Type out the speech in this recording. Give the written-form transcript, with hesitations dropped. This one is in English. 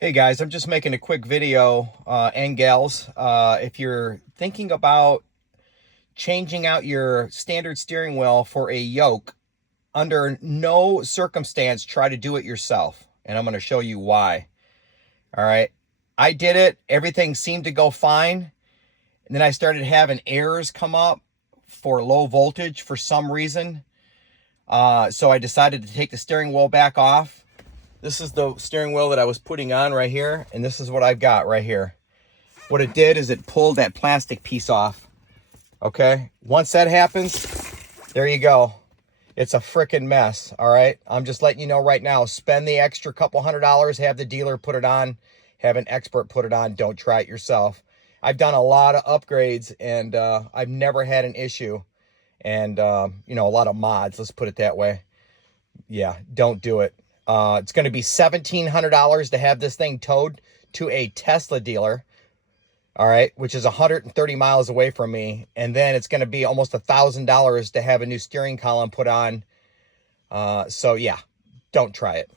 Hey guys, I'm just making a quick video, and gals. If you're thinking about changing out your standard steering wheel for a yoke, under no circumstance try to do it yourself. And I'm going to show you why. All right. I did it. Everything seemed to go fine. And then I started having errors come up for low voltage for some reason. So I decided to take the steering wheel back off. This is the steering wheel that I was putting on right here, and this is what I've got right here. What it did is it pulled that plastic piece off, okay? Once that happens, there you go. It's a freaking mess, all right? I'm just letting you know right now, spend the extra couple $100, have the dealer put it on, have an expert put it on, don't try it yourself. I've done a lot of upgrades, and I've never had an issue. And, you know, a lot of mods, let's put it that way. Yeah, don't do it. It's going to be $1,700 to have this thing towed to a Tesla dealer, all right, which is 130 miles away from me. And then it's going to be almost $1,000 to have a new steering column put on. So, yeah, don't try it.